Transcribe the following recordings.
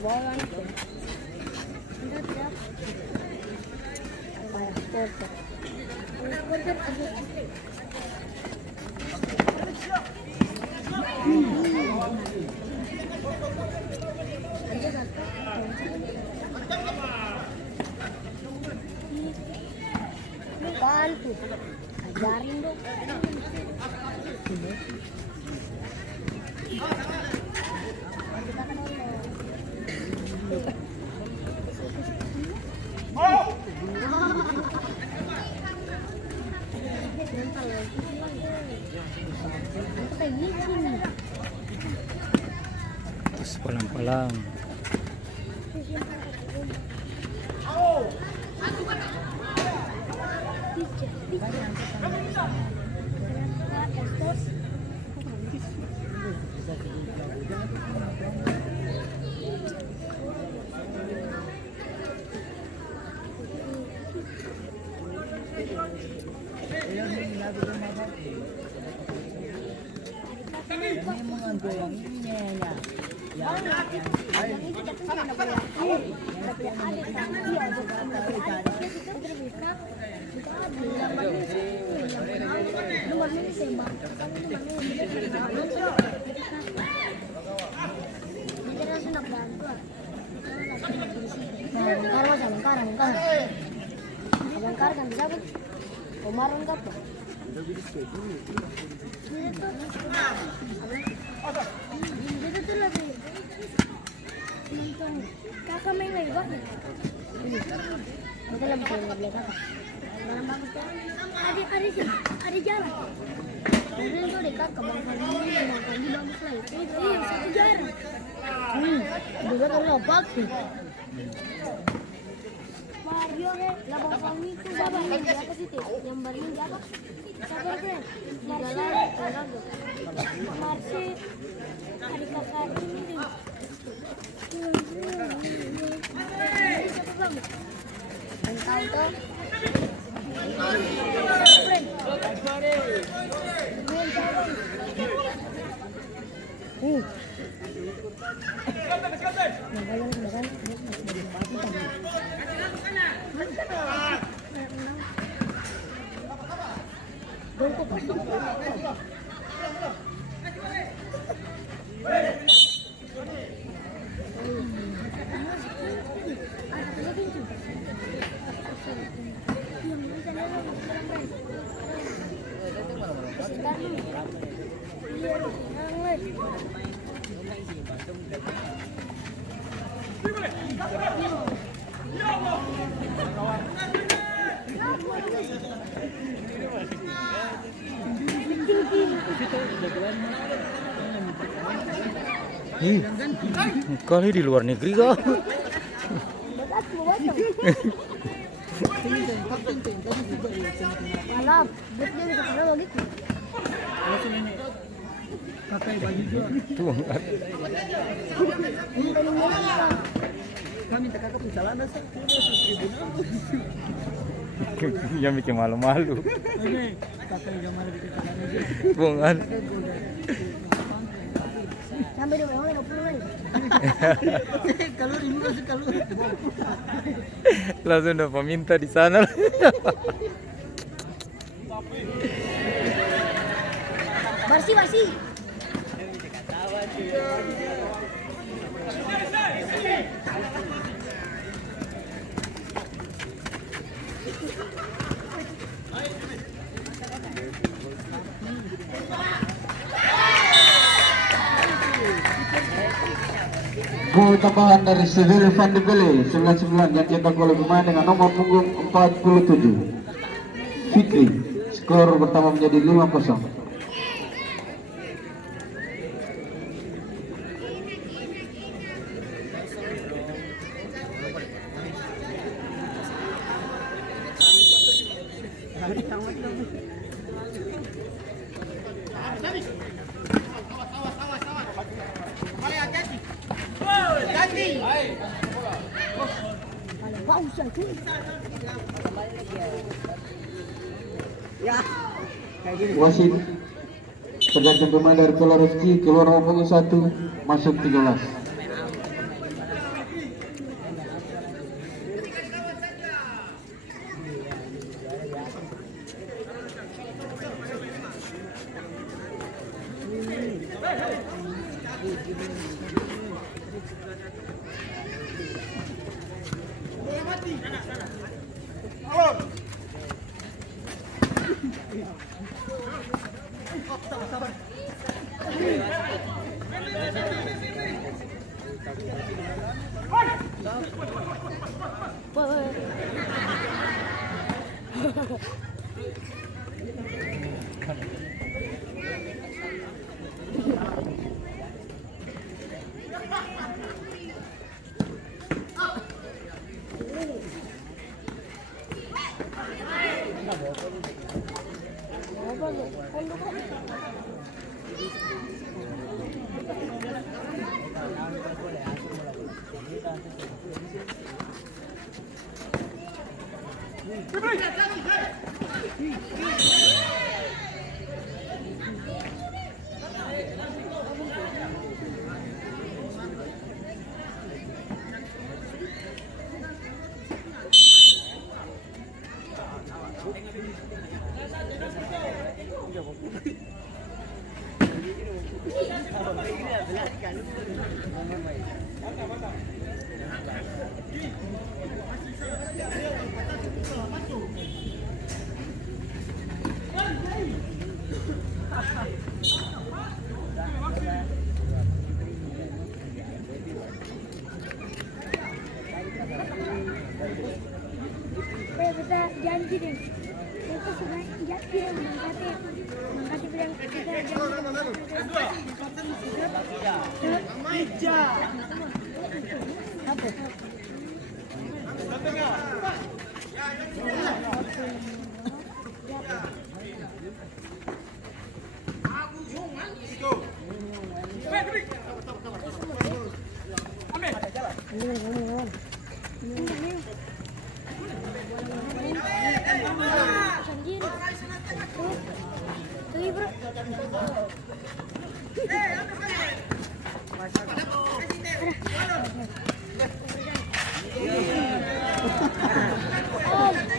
bawah itu. Enggak tidak. Apa ya? Porter. Porter ada. Bantu. Ajarin dong. Terus palang-palang. Alangkar kan bisa pun kemarin kapan? Itu tuh lagi nonton kakak main lagi banget. Kita lagi beli kakak. Barang bagus kan? Ada jalan. Kemudian tuh dekat ke bang Fandi makan di bagus lagi. Iya satu jalan. Juga karena apa sih? Mario labang Fandi itu siapa yang di atas itu? Yang baring siapa? Siapa friend? Di dalam Marsi hari kakak ini. Siapa bang? Entah itu. Friend. Kali di luar negeri kah? Malam, betul betul gitu. Pakai baju juga. Tuh. Kami minta kakak perjalanan yang bikin malu-malu. Kakak yang malu bikin malu. Bungan. Sampai di mana enggak perlu lagi. Kalau ini masuk kalau. Langsung udah peminta di sana. Bersih. Gol tambahan dari Cyril van de Belle 99 yang cetak oleh pemain dengan nomor punggung 47 Fikri. Skor pertama menjadi 5-0. Wasit tergantung pemain dari Kolor FC keluar nomor 1 masuk 13. Kita janji deh. Kita sudah janji deh mengangkati bilang kita janji. Apa?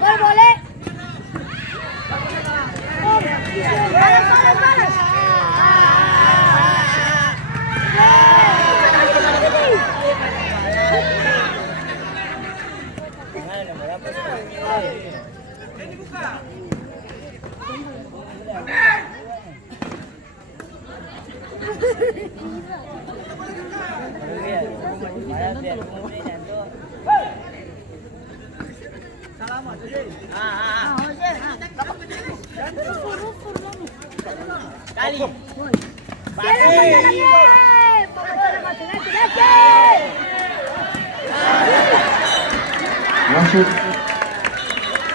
Gol boleh. Balas. Wasit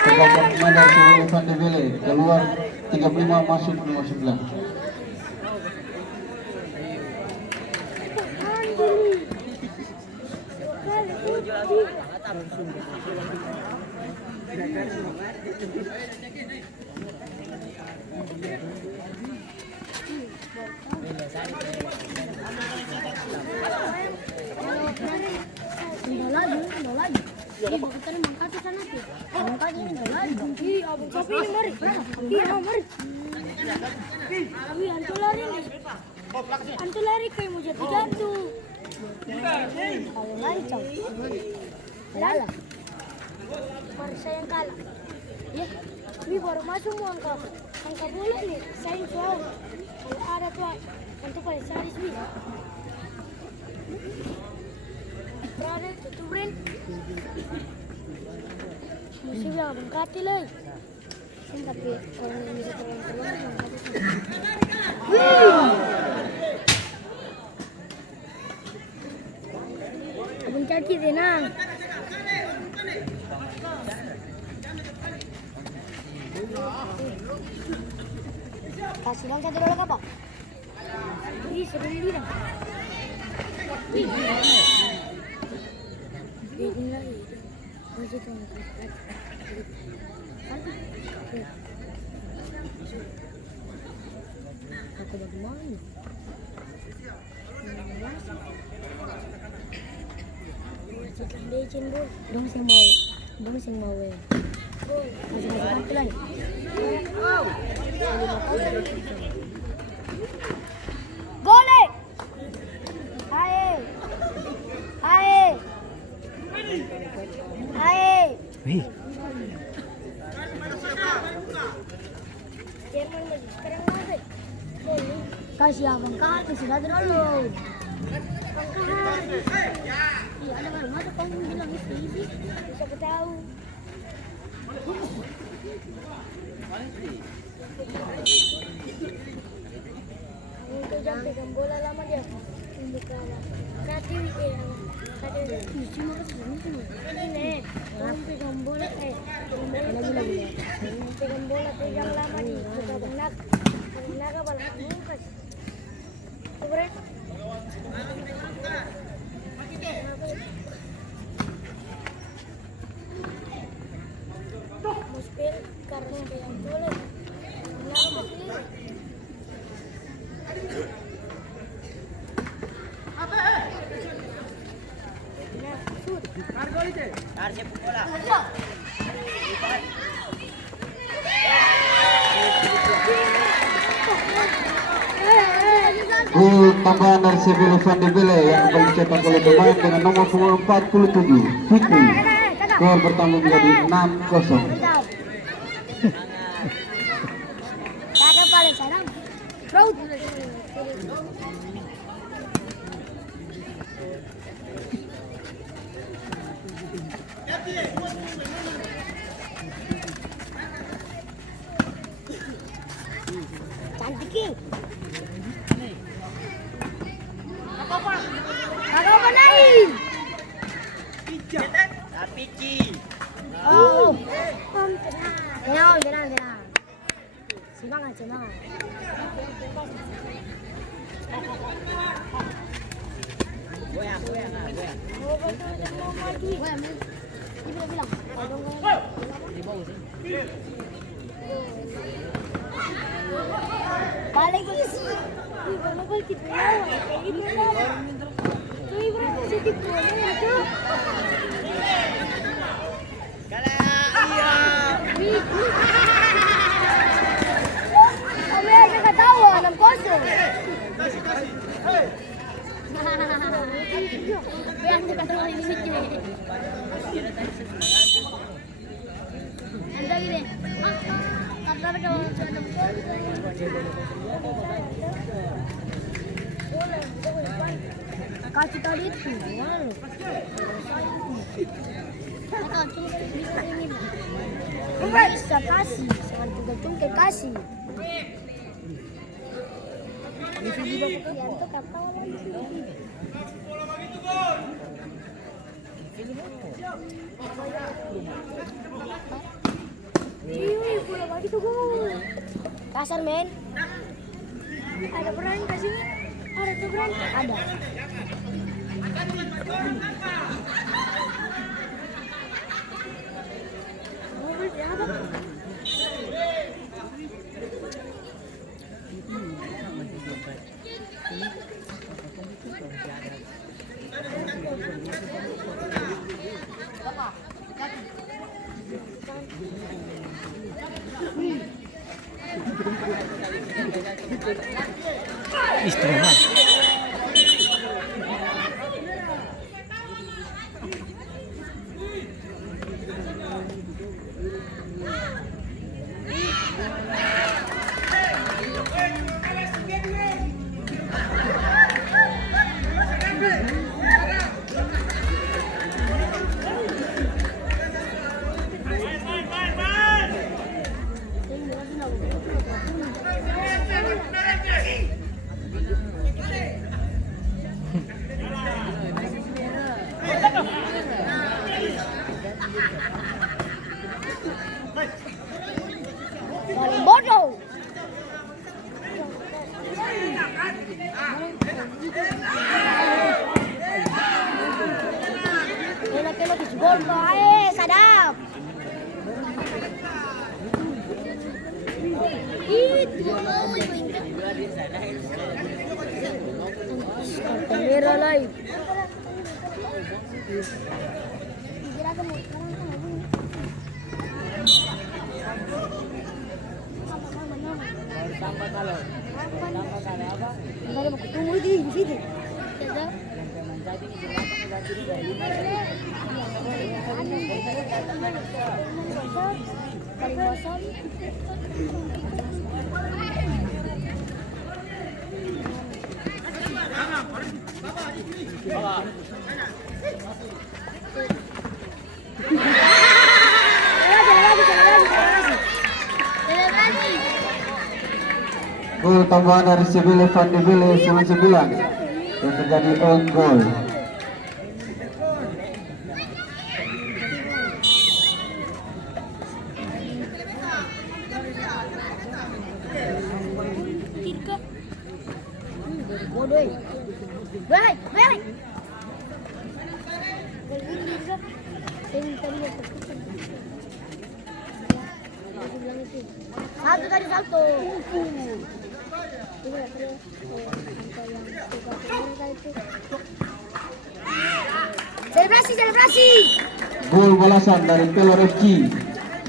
pergabungan dari seluruh Van de Velde keluar 35 masuk 59. Jadi kita mangkat sana sih. Mangkat ini enggak lari. Iya, abang kopi ini mari. Iya, mari. Wih, antu lari nih. Antu lari kayak mau jatuh jatuh. Kalau lari cau. Lala. Baru saya yang kalah. Ya, ini baru masuk mau angka bola nih. Saya soal kalau ada tuh antu paling sadis nih. Berada tutupin. Mesti bilang abang kati lah. Tapi orang yang bisa terbang abang kati. Abang kaki tenang. Kasih dong satu dolar apa? Ini sering bilang. Ini lagi. Masih tuh aku bagaimana? Masih lecin bro. Dong sing mau. Masih bantu lagi. Gole. Hai. Wih. Kasih abang kaki sudah terlalu. Iya, ada baru masuk kamu bilang itu siapa tahu. Untuk jam pegang bola lama dia. Untuk kalah. Kreatif ya. Ini, orang pegang bola pegang bola pegang lama nih. Suka benak balas bungkus. Coba. Muspil karena pegang bola. Kenapa begini? Gol tambahan dari Sevilla Van de Belle yang akan dicetak oleh pemain dengan nomor punggung 47 Fikri. Skor bertambah menjadi 6-0. Kakak paling sarang. Fraud. Cantik nih. Apa naik? Oh, tenang. Semangat. Balik ko kasi. Iba na ba tipo na? Iba na. So iba na kasi tipo na ito. Kami ay nakatawa ng koso. Kaya nakatawa ng video. Ang dami rin. Kapag ka ng kasih tadi itu, bisa kasih, sangat tergantung ke kasih. Bola lagi tuh gol. Kasar men. Ada peran kasih? Ada tuh peran? Ada. Istimewa. Paling bodoh. Enak-enak di gol sadap. Kamera live. Tambah kalau apa? Baru mau ketemu di sini. Gol tambahan dari Seville Van de Ville 99 yang terjadi on goal. Tirka. Bodoh. Balik, balik. Gol ini Tirka. Ini tadi ya. Salto tadi salto. Selebrasi, selebrasi. Gol balasan dari Pelor FC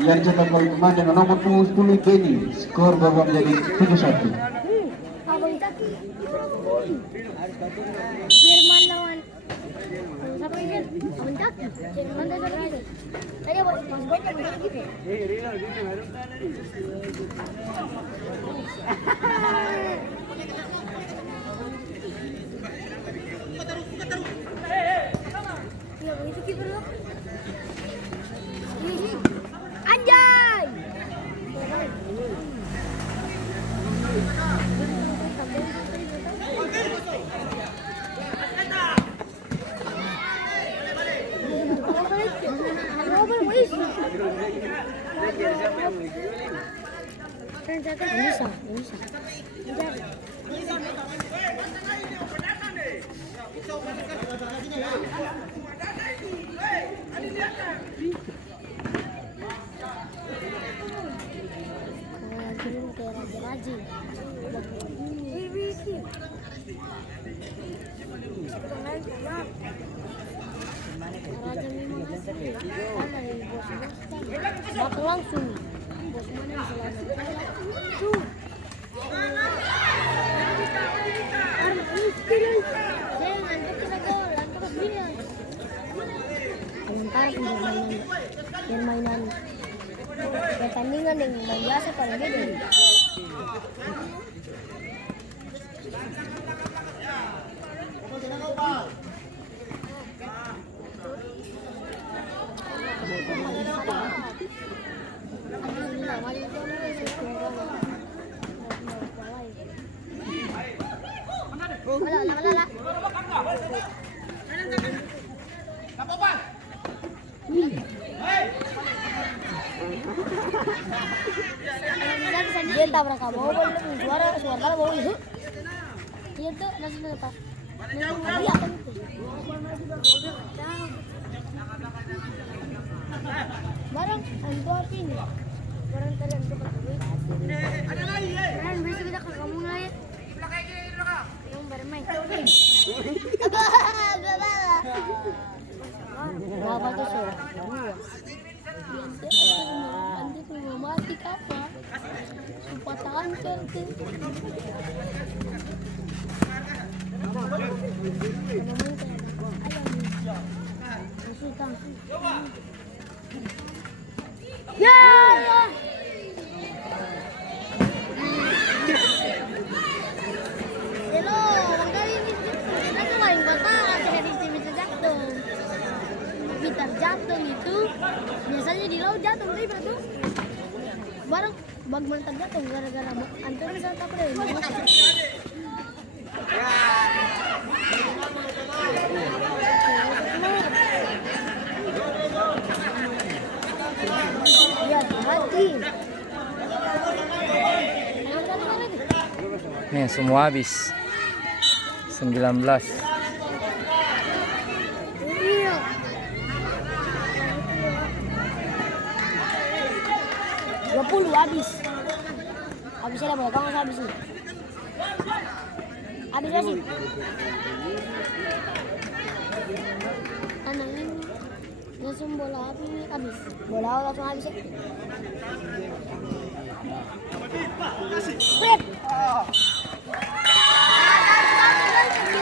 yang cetak oleh pemain dengan nomor punggung 10 Kenny. Skor berubah menjadi 7-1. Abang Taki. Jerman lawan siapa ini? Abang Taki. Jerman dan siapa itu? Tadi abang pas gol abang Taki gitu. Iya, abang itu kiper loh. Ini. Anjay. Bisa. Raja memang asli. Mana yang bos-bos? Bakal langsung. Bos mana yang selalu? Tuh. Permainan pertandingan yang biasa paling beda. Dia tabrak kamu, suara bau itu. Dia tuh nasi apa? Barang antuar ini. Barang tadi untuk kan bisa kita ke kamu lain. Yang bermain. Apa tuh so? Nanti tuh mati apa? Patahan kerti. Ya. Hello, makanya ini kita main batal dari tim jatuh. Gitar jatuh itu biasanya di laut jatuh tapi tuh bareng bag mantan jatuh gara-gara antar misalnya takut deh. Ya, mati. Nih semua habis 19. Iya. 20 habis. Habisnya lah, kamu habis nih. Habis sih. Anak ini langsung bola api ini habis. Bola langsung habis ya.